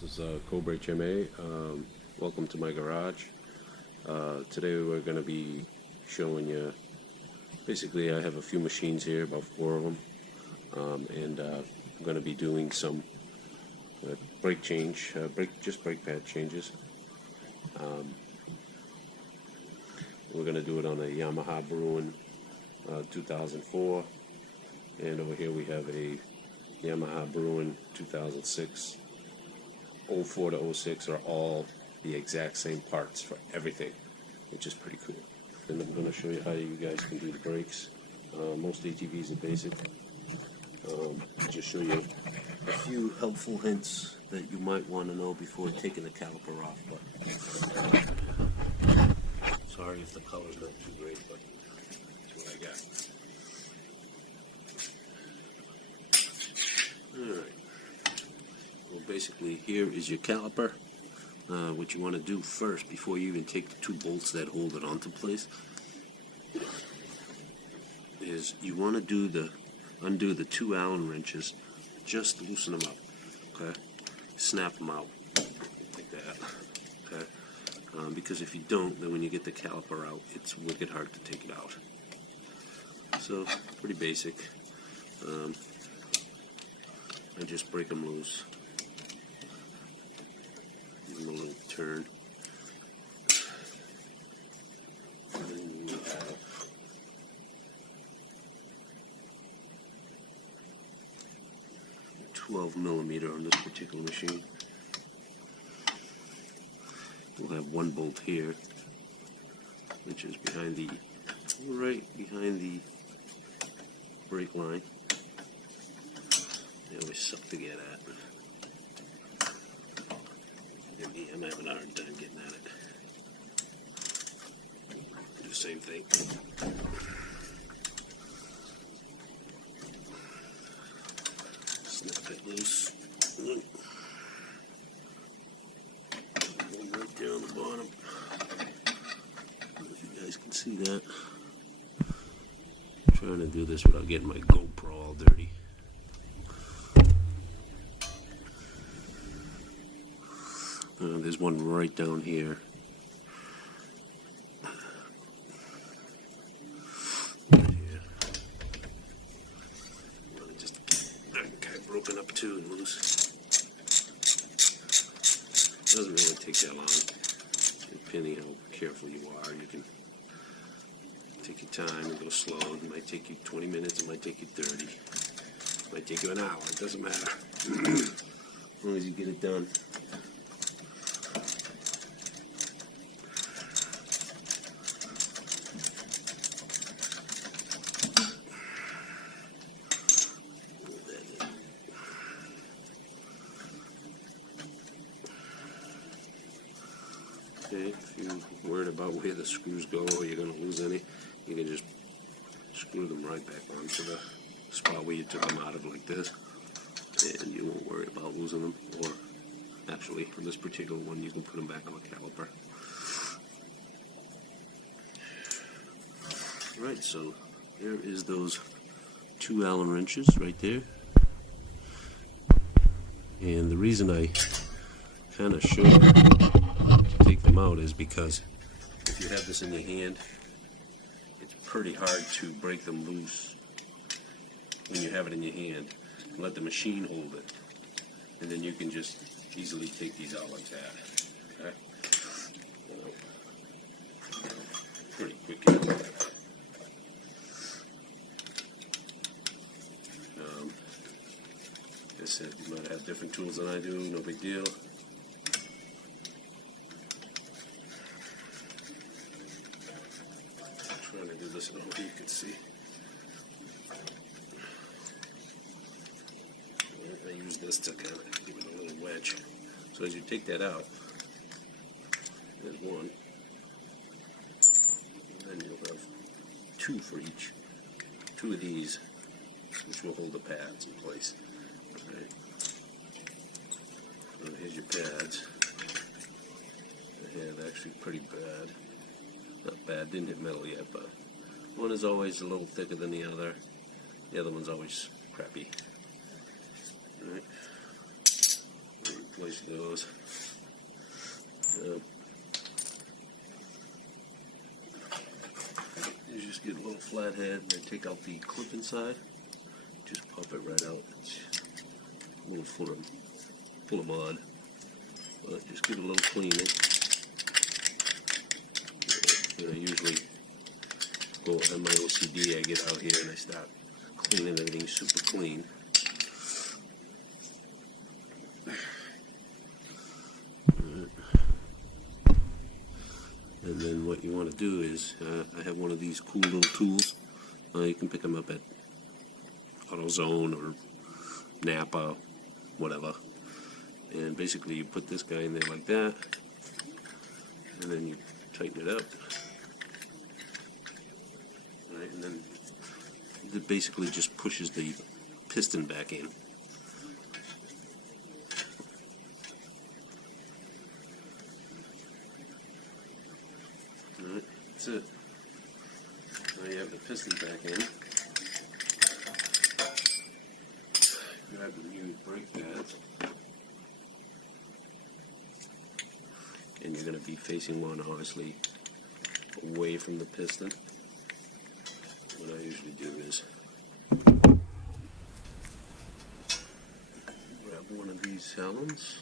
This is Cobra HMA. Welcome to my garage. Today we're going to be showing you, basically I have a few machines here, about 4 of them, and I'm going to be doing some brake change, brake pad changes. We're going to do it on a Yamaha Bruin 2004, and over here we have a Yamaha Bruin 2006. 04 to 06 are all the exact same parts for everything, which is pretty cool. And I'm going to show you how you guys can do the brakes. Most ATVs are basic. Just show you a few helpful hints that you might want to know before taking the caliper off. But sorry if the color's not too great, but that's what I got. Alright. Well, basically, here is your caliper. What you want to do first, before you even take the 2 bolts that hold it onto place, is you want to undo the 2 Allen wrenches. Just loosen them up, okay? Snap them out like that, okay? Because if you don't, then when you get the caliper out, it's wicked hard to take it out. So, pretty basic. I just break them loose. Give them a little turn. And then you have 12 millimeter on this particular machine. We'll have 1 bolt here, which is right behind the brake line. They always suck to get at. I'm having a hard time getting at it. Do the same thing. Snap it loose. One right down the bottom. I don't know if you guys can see that. I'm trying to do this without getting my GoPro all dirty. There's one right down here. Just kind of broken up too and loose. Doesn't really take that long. Depending how careful you are, you can take your time and go slow. It might take you 20 minutes. It might take you 30. It might take you an hour. It doesn't matter. As long as you get it done. Okay, if you're worried about where the screws go or you're going to lose any, you can just screw them right back onto the spot where you took them out of, like this, and you won't worry about losing them. Or actually, for this particular one, you can put them back on the caliper. Alright, so there is those 2 Allen wrenches right there. And the reason I kind of showed take them out is because if you have this in your hand, it's pretty hard to break them loose when you have it in your hand. Let the machine hold it, and then you can just easily take these out like that. Okay? Pretty quick. Like I said, you might have different tools than I do, no big deal. Trying to do this in a way you can see. I use this to kind of give it a little wedge. So as you take that out, there's 1, and then you'll have 2 for each. 2 of these, which will hold the pads in place. Okay. So here's your pads. The head actually pretty bad. Not bad, didn't hit metal yet, but one is always a little thicker than the other. The other one's always crappy. Alright. place goes. You just get a little flat head and then take out the clip inside. Just pop it right out. It's a little full of mud. But just get a little cleaning. I usually go on my OCD, I get out here and I start cleaning everything super clean. And then what you want to do is, I have one of these cool little tools. You can pick them up at AutoZone or Napa, whatever. And basically you put this guy in there like that, and then you tighten it up. Right, and then it basically just pushes the piston back in. Alright, that's it. Now you have the piston back in. Grab the new brake pads. And you're going to be facing one, obviously, away from the piston. What I usually do is grab one of these Allens.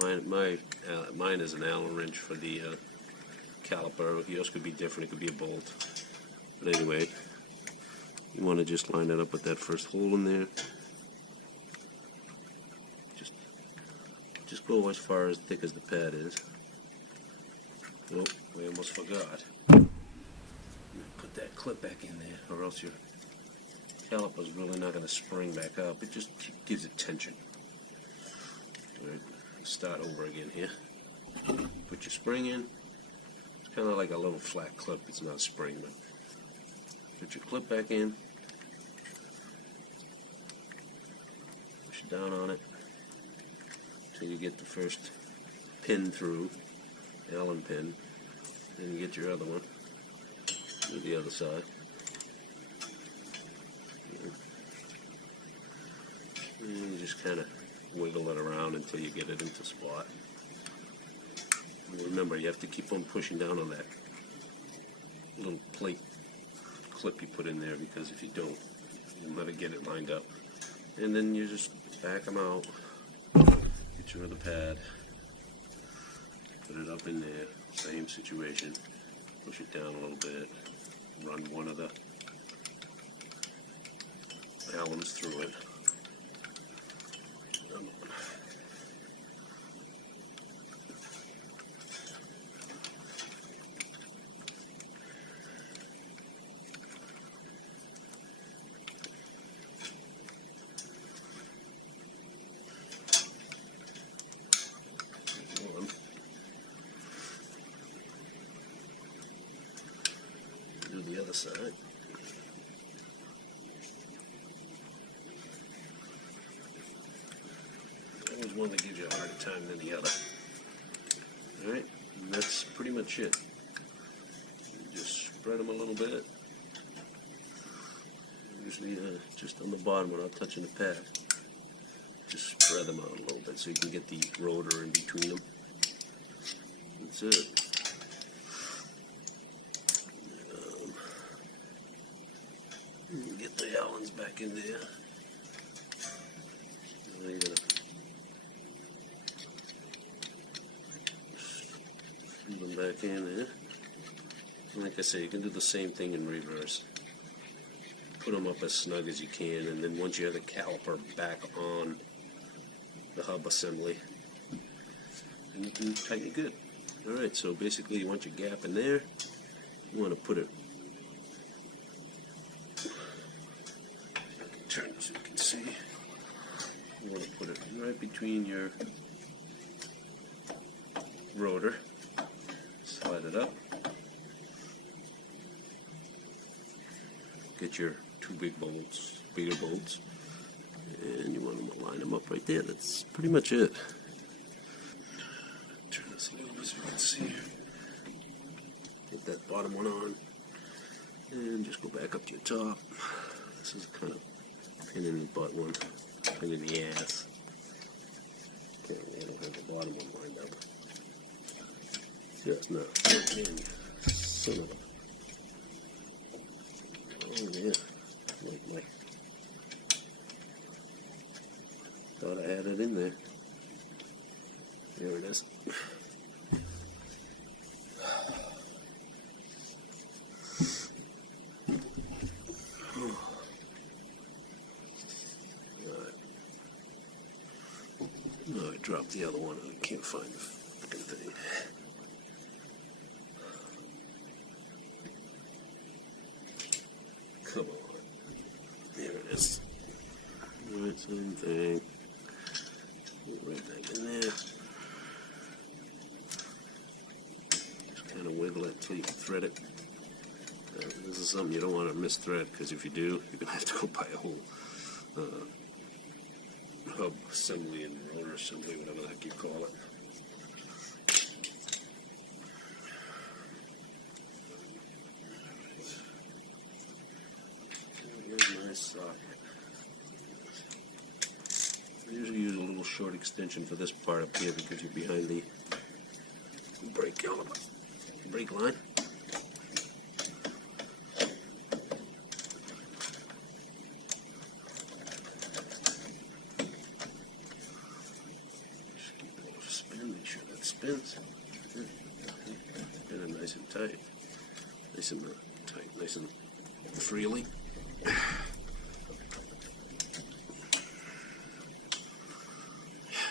Mine is an Allen wrench for the caliper. Yours could be different. It could be a bolt. But anyway, you want to just line it up with that first hole in there. Just go as far as thick as the pad is. Oh, we almost forgot. Put that clip back in there, or else your caliper's really not going to spring back up. It just gives it tension. Alright, start over again here. Put your spring in. It's kind of like a little flat clip. It's not a spring, but put your clip back in. Push down on it until you get the first pin through, Allen pin. Then you get your other one. Do the other side. And you just kind of wiggle it around until you get it into spot. And remember, you have to keep on pushing down on that little plate clip you put in there, because if you don't, you'll never get it lined up. And then you just back them out. Get your other pad. Put it up in there. Same situation. Push it down a little bit. Run one of the Allens through it. Do the other side. Always one that gives you a harder time than the other. Alright, and that's pretty much it. You just spread them a little bit. Usually just on the bottom without touching the pad. Just spread them out a little bit so you can get the rotor in between them. That's it. Get the Allens back in there. Now you're gonna feed them back in there. And like I say, you can do the same thing in reverse. Put them up as snug as you can, and then once you have the caliper back on the hub assembly, and you can tighten it good. Alright, so basically you want your gap in there. You want to put it, turn so you can see. You want to put it right between your rotor. Slide it up. Get your two bigger bolts, and you want to line them up right there. That's pretty much it. Turn this a little bit so you can see. Get that bottom one on, and just go back up to your top. This is kind of pain in the butt one, pain in the ass. Okay. have the bottom one lined up. Just not. Son of a. Oh yeah. Like thought I had it in there. There it is. No, I dropped the other one. I can't find the fucking thing. Come on. There it is. Alright, same thing. Right back in there. Just kind of wiggle it until you can thread it. This is something you don't want to misthread, because if you do, you're going to have to go buy a whole hub assembly and rotor assembly, whatever the heck you call it. Here's my socket. I usually use a little short extension for this part up here because you're behind the brake caliper, brake line. Make sure that spins. Spin it nice and tight. Nice and tight, nice and freely.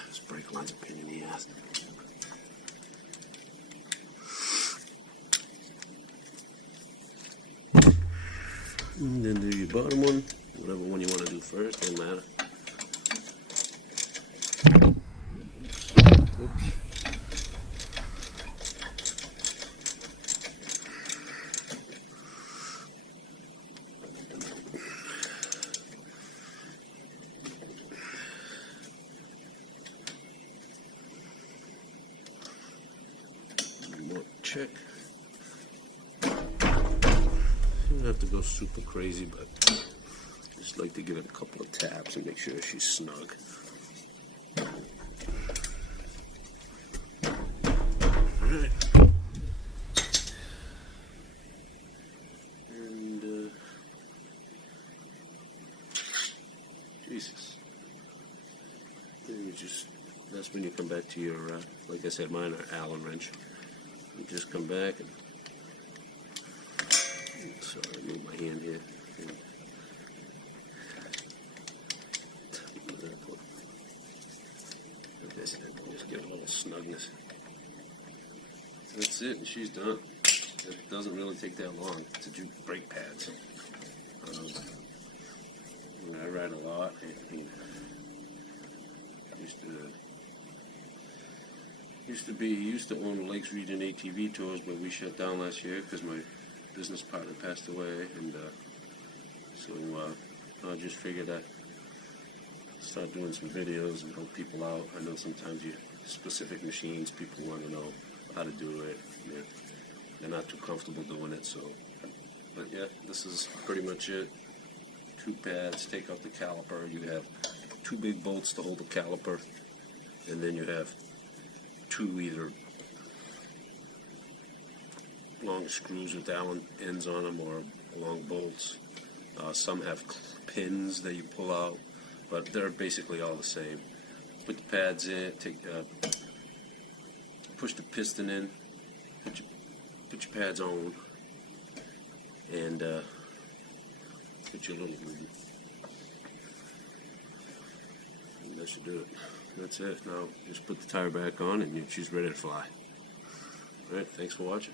This brake line's a pain in the ass. And then do your bottom one, whatever one you want to do first, doesn't matter. Oops. More check. You don't have to go super crazy, but just like to give it a couple of taps and make sure she's snug. Alright. And Jesus. And you just, that's when you come back to your, like I said, mine are Allen wrench. You just come back and, sorry, I move my hand here. And like I said, just get a little snugness. That's it, and she's done. It doesn't really take that long to do brake pads. I ride a lot. I used to own Lakes Region ATV tours, but we shut down last year because my business partner passed away, and so I just figured I'd start doing some videos and help people out. I know sometimes you specific machines, people want to know how to do it. They're not too comfortable doing it, so. But yeah, this is pretty much it. 2 pads, take out the caliper. You have 2 big bolts to hold the caliper, and then you have 2 either long screws with Allen ends on them or long bolts. Some have pins that you pull out, but they're basically all the same. Put the pads in, push the piston in, put your pads on, and put your little movie. And that should do it. That's it. Now just put the tire back on and she's ready to fly. Alright, thanks for watching.